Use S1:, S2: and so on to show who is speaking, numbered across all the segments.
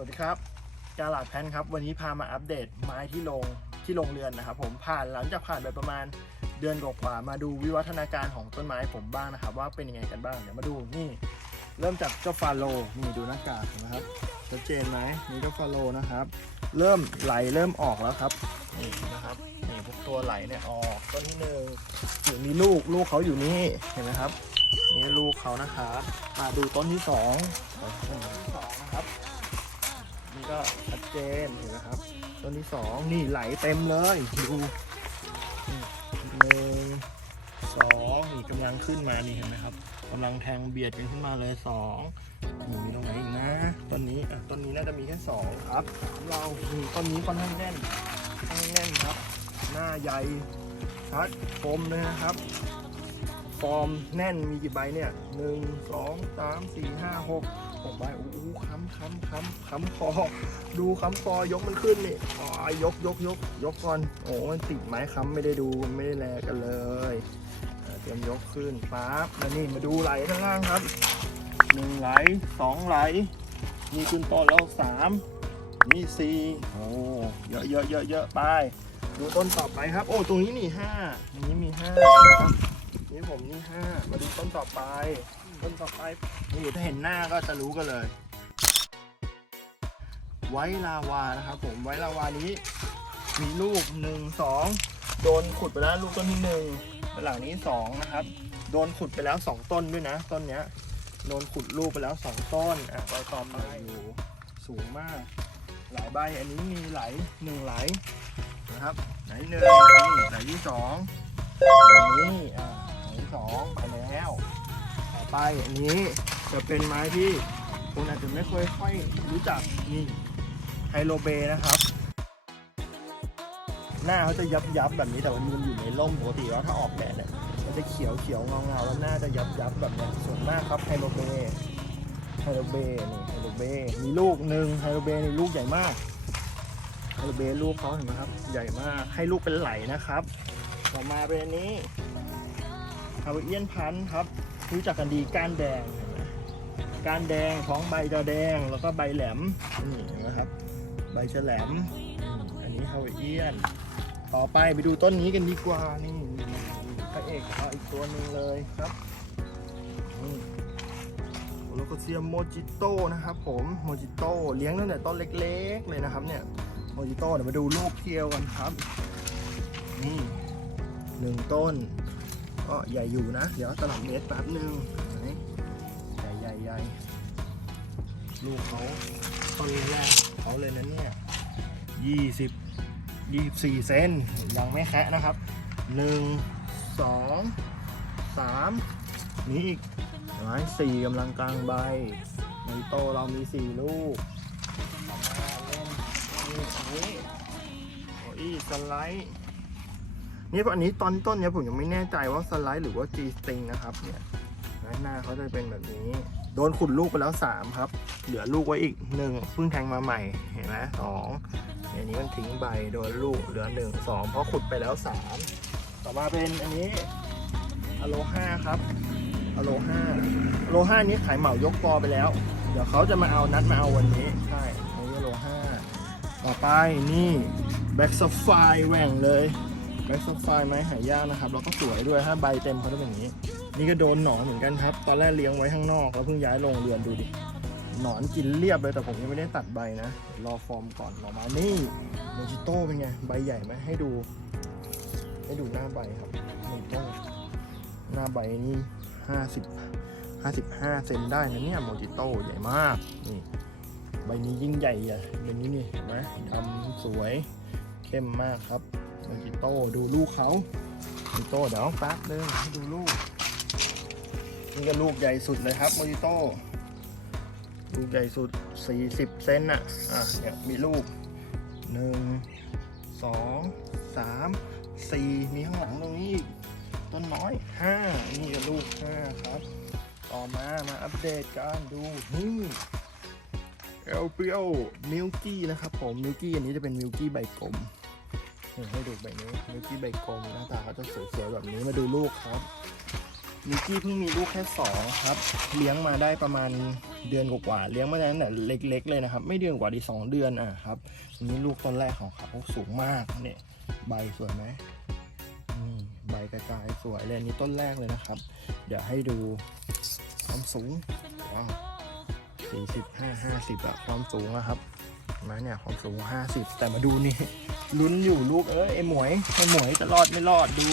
S1: วัสดีครับกาลาดแพนครับ วันนี้พามาอัปเดตไม้ที่ลงที่ลงเรือนนะครับ ผมผ่านหลังจากผ่านไปประมาณเดือนกว่ามาดูวิวัฒนาการของต้นไม้ผมบ้างนะครับ ว่าเป็นยังไงกันบ้างเดี๋ยวมาดูนี่ เริ่มจากเจ้าฟาโลนี่ดูหน้ากากนะครับชัดเจนไหมนี่เจ้าฟาโลนะครับ เริ่มไหลเริ่มออกแล้วครับนี่นะครับนี่พวกตัวไหลเนี่ยออกต้นที่หนึ่งอยู่มีลูกลูกเขาอยู่นี่เห็นไหมครับนี่ลูกเขานะครับมาดูต้นที่สองต้นที่สองนะครับ นี่ก็ชัดเจนเห็นไหมครับต้นที่สองนี่ไหลเต็มเลยดูหนึ่งสองนี่กำลังขึ้นมานี่เห็นไหมครับกำลังแทงเบียดกันขึ้นมาเลยสองนี่มีตรงไหนอีกนะต้นนี้อะต้นนี้น่าจะมีแค่สองครับสามเรานี่ต้นนี้ค่อนข้างแน่นค่อนข้างแน่นครับ หน้าใหญ่ชัดคมเลยนะครับฟอร์มแน่นมีกี่ใบเนี่ยหนึ่งสองสามสี่ห้าหก หกใบโอ้โหค้ำค้ำค้ำค้ำคอดูค้ำคอยกมันขึ้นนี่อ๋อยกยกยกยกก่อนโอ้มันติดไม้ค้ำไม่ได้ดูไม่ได้แลกันเลยเตรียมยกขึ้นปั๊บแล้วนี่มาดูไหลข้างล่างครับหนึ่งไหลสองไหลนี่ขึ้นต้นแล้วสามนี่สี่โอ้เยอะเยอะเยอะเยอะไปดูต้นต่อไปครับ โอ้ตรงนี้นี่ห้านี้มีห้าครับนี่ผมนี่ห้ามาดูต้นต่อไป ต้นต่อไปนี่ถ้าเห็นหน้าก็จะรู้กันเลย ไว้ลาวานะครับผมไว้ลาวานี้ มีลูกหนึ่งสองโดนขุดไปแล้วลูกต้นที่หนึ่งหลังนี้สองนะครับ โดนขุดไปแล้วสองต้นด้วยนะ ต้นเนี้ยโดนขุดลูกไปแล้วสองต้นอะใบต่อไปอยู่สูงมาก หลายใบอันนี้มีไหลหนึ่งไหลนะครับไหลหนึ่งนี่ไหลที่สองอันนี้อ่าไหลที่สองไปแล้ว ไปอันนี้จะเป็นไม้ที่คุณอาจจะไม่ค่อยค่อยรู้จักนี่ไฮโลเบนะครับ หน้าเขาจะยับยับแบบนี้แต่ว่ามันอยู่ในร่มปกติแล้วถ้าออกแดดเนี่ยมันจะเขียวเขียวเงาเงาแล้วหน้าจะยับยับแบบนี้ส่วนมากครับไฮโลเบไฮโลเบนี่ไฮโลเบมีลูกหนึ่งไฮโลเบนี่ลูกใหญ่มากไฮโลเบลูกเขาเห็นไหมครับ ใหญ่มากให้ลูกเป็นไหลนะครับ ต่อมาเป็นนี้ฮาวเอียนพันธ์ครับ รู้จักกันดีก้านแดงก้านแดงท้องใบจะแดงแล้วก็ใบแหลมนี่นไหมครับ ใบจะแหลมอันนี้ฮาวเอียน ต่อไปไปดูต้นนี้กันดีกว่านี่พระเอกเอาอีกตัวหนึ่งเลยครับนี่โลโกเซียมโมจิโต้นะครับผมโมจิโต้เลี้ยงตั้งแต่ต้นเล็ก ๆ เลยนะครับเนี่ยโมจิโต้เดี๋ยวมาดูลูกเทียวกันครับ นี่หนึ่งต้น ก็ใหญ่อยู่นะ เดี๋ยวตลับเมตรแป๊บหนึ่งใหญ่ใหญ่ใหญ่ลูกเขาต้นแรกเขาเลยนะเนี่ยยี่สิบยี่สิบสี่เซนยังไม่แคะนะครับหนึ่งสองสามนี่อีกไม้สี่กำลังกลางใบในโตเรามีสี่ลูกต่อมาเล่นนี่อันนี้โอ้ยสไลด์ นี่อันนี้ตอนต้นเนี่ยผมยังไม่แน่ใจว่าสไลด์หรือว่า G string นะครับเนี่ยหน้าเขาจะเป็นแบบนี้ โดนขุดลูกไปแล้ว 3 ครับ เหลือลูกไว้อีกหนึ่งเพิ่งแทงมาใหม่เห็นไหมสองอันนี้มันทิ้งใบโดนลูกเหลือหนึ่งสองเพราะขุดไปแล้ว 3 ต่อมาเป็นอันนี้อโลห้าครับอโลห้าอโลห้านี้ขายเหมายกกอไปแล้ว เดี๋ยวเขาจะมาเอานัดมาเอาวันนี้ใช่อันนี้อโลห้าต่อไปนี่แบ็กซัฟไฟแหว่งเลย แบ็กซัฟไฟไม้หายากนะครับ แล้วก็สวยด้วยถ้าใบเต็มเขาจะเป็นอย่างนี้ นี่ก็โดนหนอนเหมือนกันครับ ตอนแรกเลี้ยงไว้ข้างนอกแล้วเพิ่งย้ายลงเรือนดูดิหนอนกินเรียบเลยแต่ผมยังไม่ได้ตัดใบนะ รอฟอร์มก่อนหน่อไมานี่โมจิโต้เป็นไง ใบใหญ่ไหมให้ดู ให้ดูหน้าใบครับโมจิโต้หน้าใบนี่ห้าสิบห้าสิบห้าเซนได้นะเนี่ยโมจิโต้ใหญ่มากนี่ใบนี้ยิ่งใหญ่อะใบนี้นี่เห็นไหมดำสวยเข้มมากครับ โมจิโต้ดูลูกเขาโมจิโต้เดี๋ยวแป๊บนึงดูลูก นี่ก็ลูกใหญ่สุดเลยครับโมจิโต้ลูกใหญ่สุด 40 เซนน่ะ อะเนี่ยมีลูก 1 2 3 4 มีข้างหลังตรงนี้อีก ต้นน้อย 5 นี่ก็ลูก 5 ครับ ต่อมามาอัปเดตกันดูนี่เอลเปียวมิลกี้นะครับผมมิลกี้อันนี้จะเป็นมิลกี้ใบกลม นี่ให้ดูใบนี้มิลกี้ใบกลมหน้าตาเขาจะสวยๆแบบนี้มาดูลูกครับนิกกี้เพิ่งมีลูกแค่สองครับ เลี้ยงมาได้ประมาณเดือนกว่าๆเลี้ยงมาได้ตั้งแต่เล็ก ๆ เลยนะครับ ไม่เดือนกว่าดีสองเดือนอะครับนี่ลูกต้นแรกของเขาสูงมากเนี่ยใบสวยไหมใบกระจายสวยเลยนี่ต้นแรกเลยนะครับ เดี๋ยวให้ดูความสูงว้าวสี่สิบห้าห้าสิบอะความสูงอะครับเห็นไหมเนี่ยความสูงห้าสิบแต่มาดูนี่ ลุ้นอยู่ลูกเอ้ยไอหมวยไอหมวยจะรอดไม่รอดดู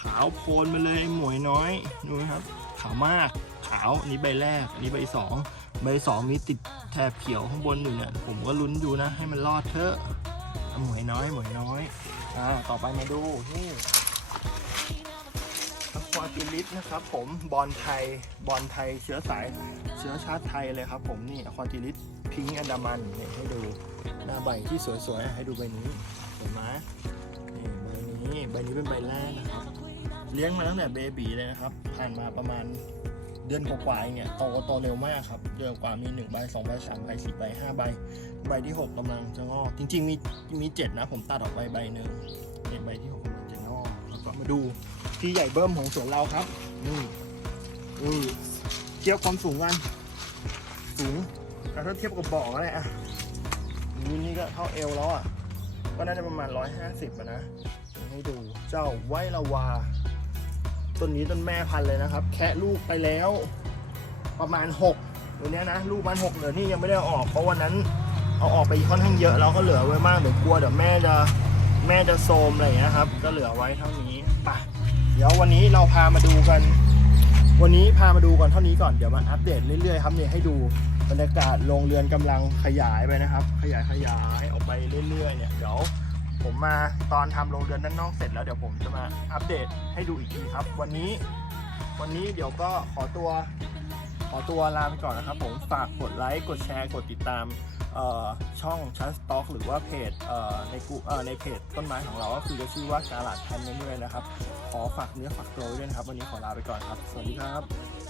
S1: ขาวโพลนมาเลยไอ้หมวยน้อยดูครับ ขาวมากขาวอันนี้ใบแรกอันนี้ใบสองใบสองมีติดแถบเขียวข้างบนอยู่เนี่ยผมก็ลุ้นอยู่นะ ให้มันรอดเถอะเอหมวยน้อยหมวยน้อยอ่าต่อไปมาดูนี่ควาติลิสนะครับผมบอลไทยบอลไทยเชื้อสายเชื้อชาติไทยเลยครับผมนี่ควาติลิส พิงค์อันดามันเนี่ยให้ดูหน้าใบที่สวยๆให้ดูใบนี้เห็นไหมนี่ใบนี้ใบนี้เป็นใบแรกนะครับเลี้ยงมาตั้งแต่เบบีเลยนะครับ ผ่านมาประมาณเดือนกว่าๆเนี่ยโตโตเร็วมากครับ เดือนกว่ามี1ใบ2ใบ3ใบ4ใบ5ใบ ใบที่ 6กำลังจะงอก จริง ๆ มีมี7นะ ผมตัดออกไปใบหนึ่งเนี่ยใบที่6กำลังจะงอกแล้วก็มาดูที่ใหญ่เบิ้มของสวนเราครับ นี่อือเที่ยบความสูงกันสูง แต่ถ้าเทียบกับเบอกเลยอะนี่นี่ก็เท่าเอวแล้วอะก็น่าจะประมาณ 150อะนะ ให้ดูเจ้าไวละวา ต้นนี้ต้นแม่พันธุ์เลยนะครับ แคะลูกไปแล้ว ประมาณ 6 ตัวนี้นะ ลูกมัน6เหลือนี่ยังไม่ได้ออก เพราะวันนั้นเอาออกไปค่อนข้างเยอะแล้วก็เหลือไว้มากเดี๋ยวกลัวเดี๋ยวแม่จะแม่จะโซมอะไรอย่างเงี้ยครับ ก็เหลือไว้เท่านี้ไปเดี๋ยววันนี้เราพามาดูกัน วันนี้พามาดูก่อนเท่านี้ก่อนเดี๋ยวมาอัปเดตเรื่อยๆครับเนี่ยให้ดูบรรยากาศโรงเรือนกำลังขยายไปนะครับ ขยายขยายออกไปเรื่อยๆเนี่ยเดี๋ยวผมมาตอนทำโรงเรือนด้านนอกเสร็จแล้วเดี๋ยวผมจะมาอัปเดตให้ดูอีกทีครับ วันนี้วันนี้เดี๋ยวก็ขอตัว ขอตัวลาไปก่อนนะครับผมฝากกดไลค์กดแชร์กดติดตามช่องชั้นสต็อกหรือว่าเพจในกูในเพจต้นไม้ของเราก็คือจะชื่อว่ากาลาดแทนเรื่อยๆนะครับ ขอฝากเนื้อฝากตัวด้วยนะครับ วันนี้ขอลาไปก่อนครับ สวัสดีครับ